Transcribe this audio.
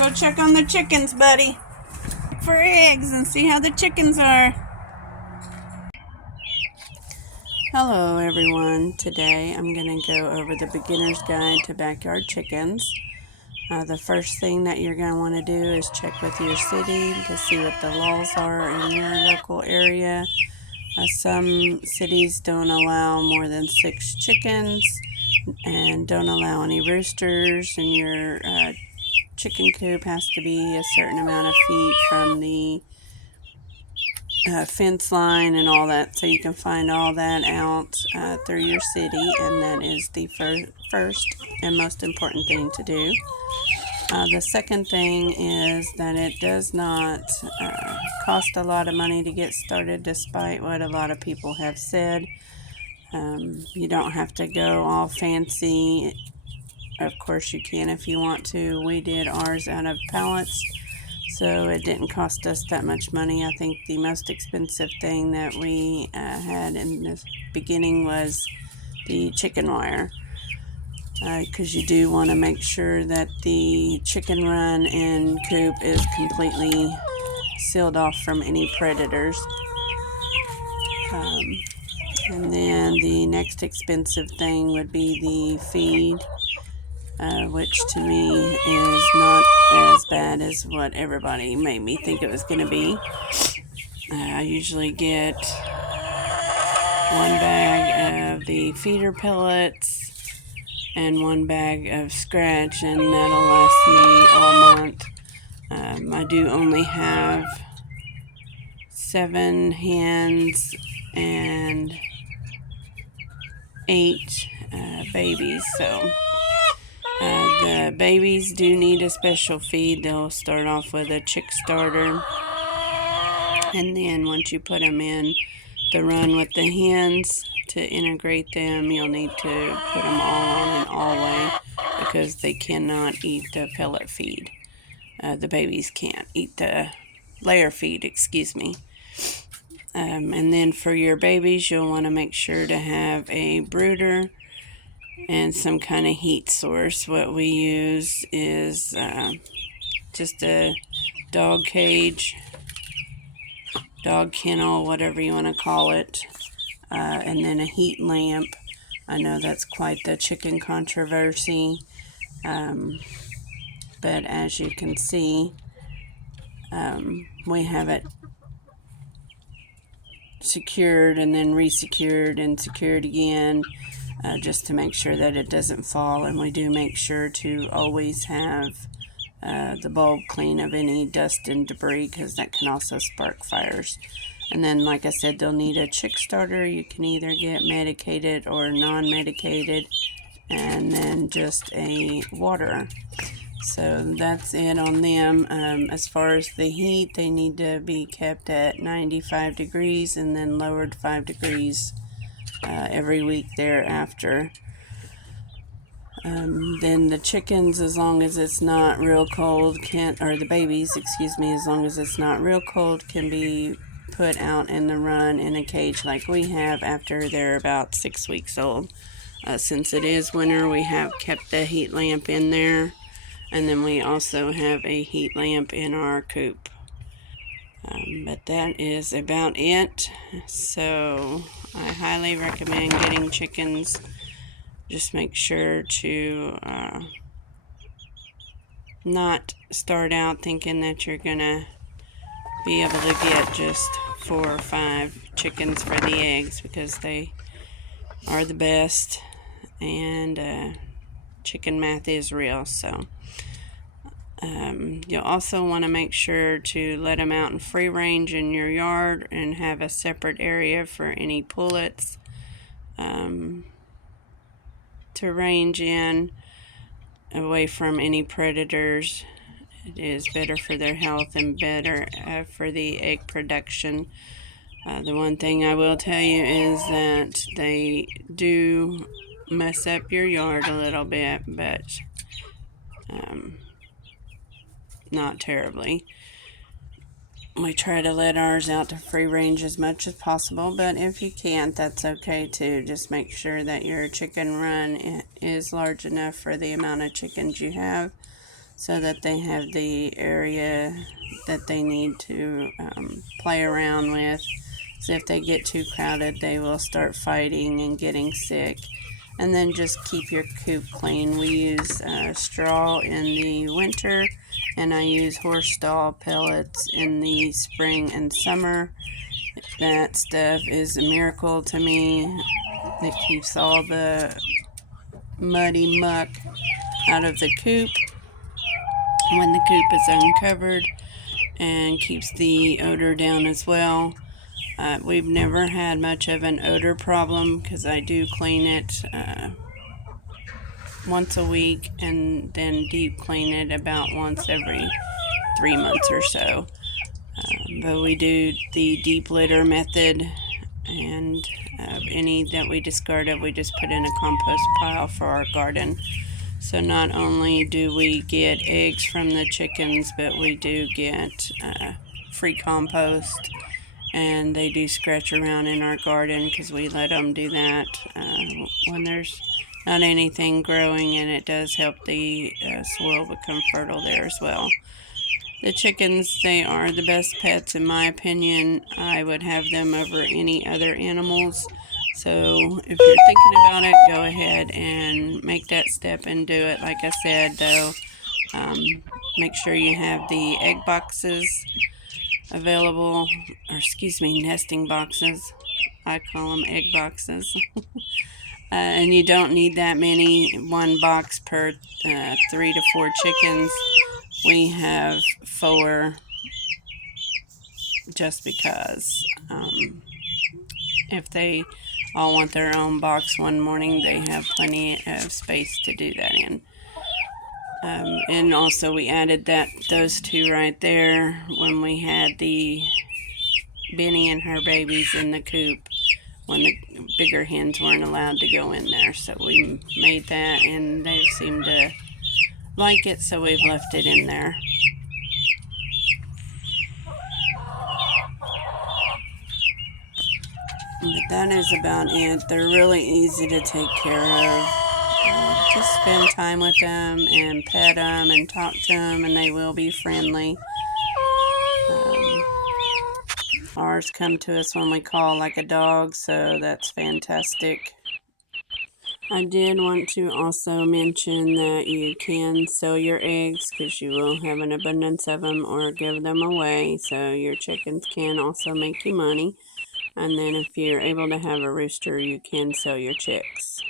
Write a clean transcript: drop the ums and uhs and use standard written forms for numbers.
Go check on the chickens, buddy. Look for eggs and see how the chickens are. Hello everyone. Today I'm going to go over the beginner's guide to backyard chickens. The first thing that you're going to want to do is check with your city to see what the laws are in your local area. Some cities don't allow more than 6 chickens and don't allow any roosters, and your chicken coop has to be a certain amount of feet from the fence line and all that, so you can find all that out through your city, and that is the first and most important thing to do. The second thing is that it does not cost a lot of money to get started, despite what a lot of people have said. You don't have to go all fancy. Of course you can if you want to. We did ours out of pallets, so it didn't cost us that much money. I think the most expensive thing that we had in the beginning was the chicken wire, because you do want to make sure that the chicken run and coop is completely sealed off from any predators. And then the next expensive thing would be the feed, which to me is not as bad as what everybody made me think it was going to be. I usually get 1 bag of the feeder pellets and 1 bag of scratch, and that'll last me all month. I do only have 7 hens and 8 babies, so the babies do need a special feed. They'll start off with a chick starter, and then once you put them in the run with the hens, to integrate them, you'll need to put them all on an all-way, because they cannot eat the pellet feed. The babies can't eat the layer feed, excuse me. And then for your babies, you'll want to make sure to have a brooder and some kind of heat source. What we use is just a dog cage, dog kennel, whatever you want to call it, and then a heat lamp. I know that's quite the chicken controversy, but as you can see, we have it secured and then resecured and secured again, just to make sure that it doesn't fall. And we do make sure to always have the bulb clean of any dust and debris, because that can also spark fires. And then, like I said, they'll need a chick starter. You can either get medicated or non-medicated, and then just a water. So that's it on them. As far as the heat, they need to be kept at 95 degrees and then lowered 5 degrees every week thereafter. Then the chickens, as long as it's not real cold, or the babies, excuse me, as long as it's not real cold, can be put out in the run in a cage like we have after they're about 6 weeks old. Since it is winter, we have kept the heat lamp in there, and then we also have a heat lamp in our coop. But that is about it. So I highly recommend getting chickens. Just make sure to not start out thinking that you're gonna be able to get just 4 or 5 chickens for the eggs, because they are the best, and chicken math is real. So you'll also want to make sure to let them out in free range in your yard and have a separate area for any pullets to range in, away from any predators. It is better for their health and better for the egg production. The one thing I will tell you is that they do mess up your yard a little bit, but not terribly. We try to let ours out to free range as much as possible, but if you can't, that's okay too. Just make sure that your chicken run is large enough for the amount of chickens you have, so that they have the area that they need to play around with. So if they get too crowded, they will start fighting and getting sick. And then just keep your coop clean. We use straw in the winter, and I use horse stall pellets in the spring and summer. That stuff is a miracle to me. It keeps all the muddy muck out of the coop when the coop is uncovered, and keeps the odor down as well. We've never had much of an odor problem because I do clean it once a week and then deep clean it about once every 3 months or so. But we do the deep litter method, and any that we discarded, we just put in a compost pile for our garden. So not only do we get eggs from the chickens, but we do get free compost, and they do scratch around in our garden because we let them do that when there's not anything growing, and it does help the soil become fertile there as well. The chickens, they are the best pets in my opinion. I would have them over any other animals. So if you're thinking about it, go ahead and make that step and do it. Like I said, though, make sure you have the egg boxes available, or excuse me, nesting boxes. I call them egg boxes. And you don't need that many, one box per 3 to 4 chickens. We have 4 just because if they all want their own box one morning, they have plenty of space to do that in. And also we added those 2 right there when we had the Benny and her babies in the coop, when the bigger hens weren't allowed to go in there. So we made that, and they seem to like it, so we've left it in there. But that is about it. They're really easy to take care of. Just spend time with them and pet them and talk to them, and they will be friendly. Ours come to us when we call like a dog, so that's fantastic. I did want to also mention that you can sell your eggs because you will have an abundance of them, or give them away, so your chickens can also make you money. And then if you're able to have a rooster, you can sell your chicks.